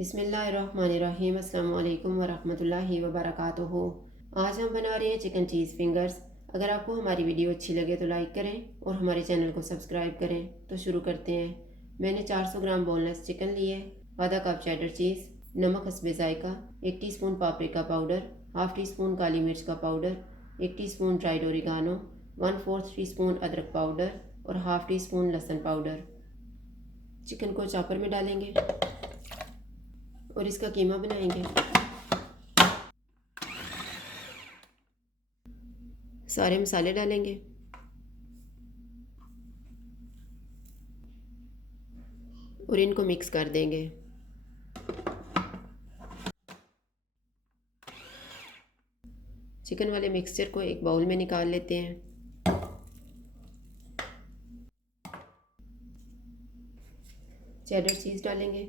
बिस्मिल्लाहिर्रहमानिर्रहीम। अस्सलाम वालेकुम वरहमतुल्लाहि वबरकातुहू। आज हम बना रहे हैं चिकन चीज़ फिंगर्स। अगर आपको हमारी वीडियो अच्छी लगे तो लाइक करें और हमारे चैनल को सब्सक्राइब करें। तो शुरू करते हैं। मैंने 400 ग्राम बोनलेस चिकन लिए, आधा कप चेडर चीज़, नमक हस्बे जायका, 1 teaspoon paprika powder, half teaspoon काली मिर्च का powder, 1 teaspoon dried oregano, 1/4 teaspoon अदरक पाउडर और हाफ़ टी स्पून लहसुन पाउडर। चिकन को चॉपर में डालेंगे और इसका कीमा बनाएंगे। सारे मसाले डालेंगे और इनको मिक्स कर देंगे। चिकन वाले मिक्सचर को एक बाउल में निकाल लेते हैं। चेडर चीज़ डालेंगे,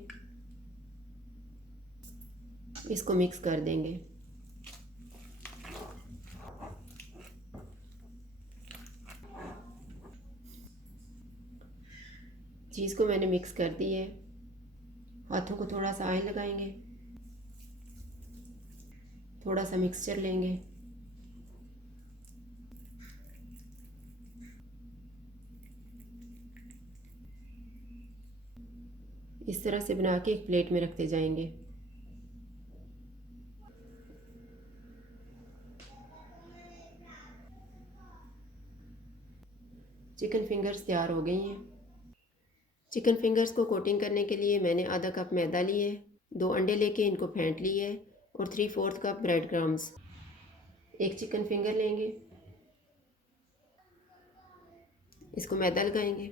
इसको मिक्स कर देंगे। चीज़ को मैंने मिक्स कर दी है। हाथों को थोड़ा सा ऑयल लगाएंगे, थोड़ा सा मिक्सचर लेंगे, इस तरह से बना के एक प्लेट में रखते जाएंगे। चिकन फिंगर्स तैयार हो गई हैं। चिकन फिंगर्स को कोटिंग करने के लिए मैंने आधा कप मैदा लिए, 2 अंडे लेके इनको फेंट लिए और 3/4 कप ब्रेड क्रम्स। एक चिकन फिंगर लेंगे, इसको मैदा लगाएंगे,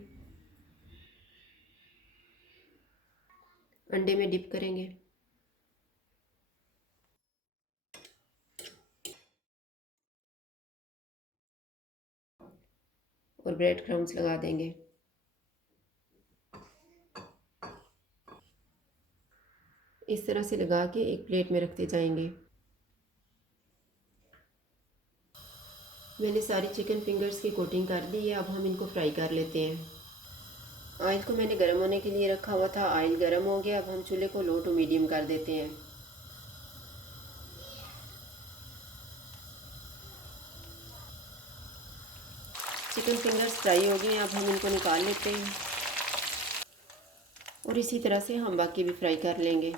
अंडे में डिप करेंगे और ब्रेड क्रम्स लगा देंगे। इस तरह से लगा के एक प्लेट में रखते जाएंगे। मैंने सारी चिकन फिंगर्स की कोटिंग कर दी है। अब हम इनको फ्राई कर लेते हैं। ऑयल को मैंने गर्म होने के लिए रखा हुआ था। ऑयल गर्म हो गया। अब हम चूल्हे को लो टू मीडियम कर देते हैं। चिकन फिंगर्स फ्राई हो गए हैं। अब हम इनको निकाल लेते हैं और इसी तरह से हम बाकी भी फ्राई कर लेंगे।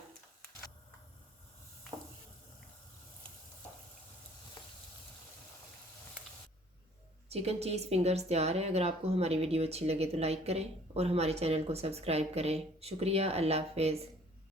चिकन चीज़ फिंगर्स तैयार है। अगर आपको हमारी वीडियो अच्छी लगे तो लाइक करें और हमारे चैनल को सब्सक्राइब करें। शुक्रिया। अल्लाह हाफ़िज़।